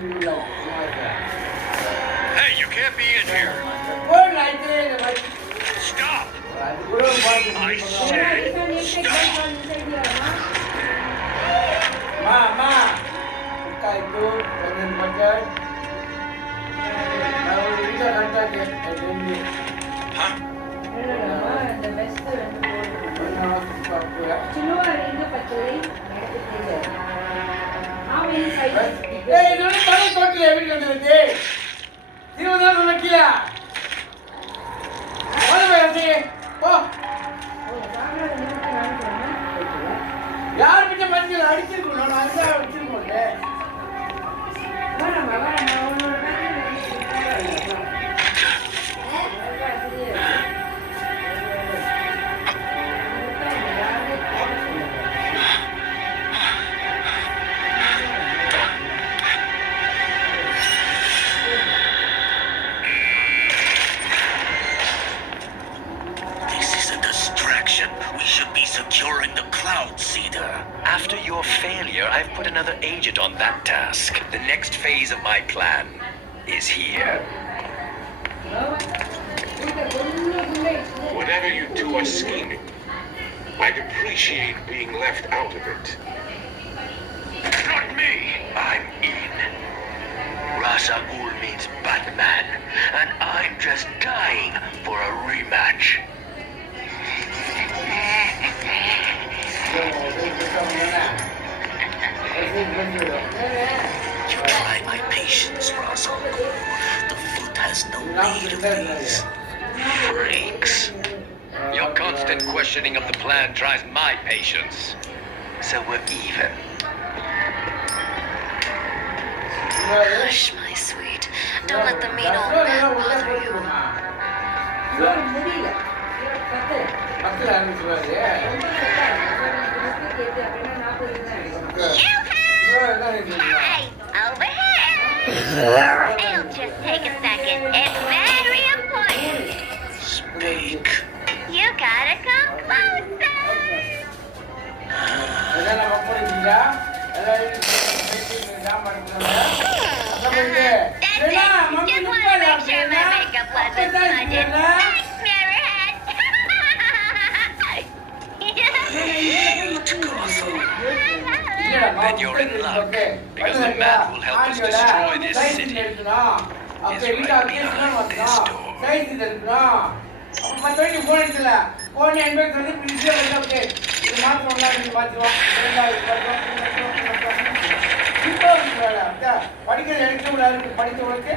Hey, you can't be in here. Stop! I said stop! யார் கிட்ட மஞ்சள் அடிச்சிருக்கணும் நான் அதான் வச்சிருக்கோம்ல Securing the cloud seeder. After your failure, I've put another agent on that task. The next phase of my plan is here. Whatever you two are scheming, I'd appreciate being left out of it. Not me. I'm in. Ra's al Ghul means Batman, and I'm just dying for a rematch. You try my patience, Ra's al Ghul. The foot has no need of these freaks. Your constant questioning of the plan tries my patience. So we're even. Hush, my sweet. Don't let the mean old man bother you. Hey, over here! It'll just take a second. It's very important. Speak. You gotta come closer. That's it. Just wanna make sure my makeup wasn't smudging. Thanks, Mirrorhead. Then you're in luck, because the man who will help us destroy this city is right behind this door. படிக்கிற படித்தவங்களுக்கு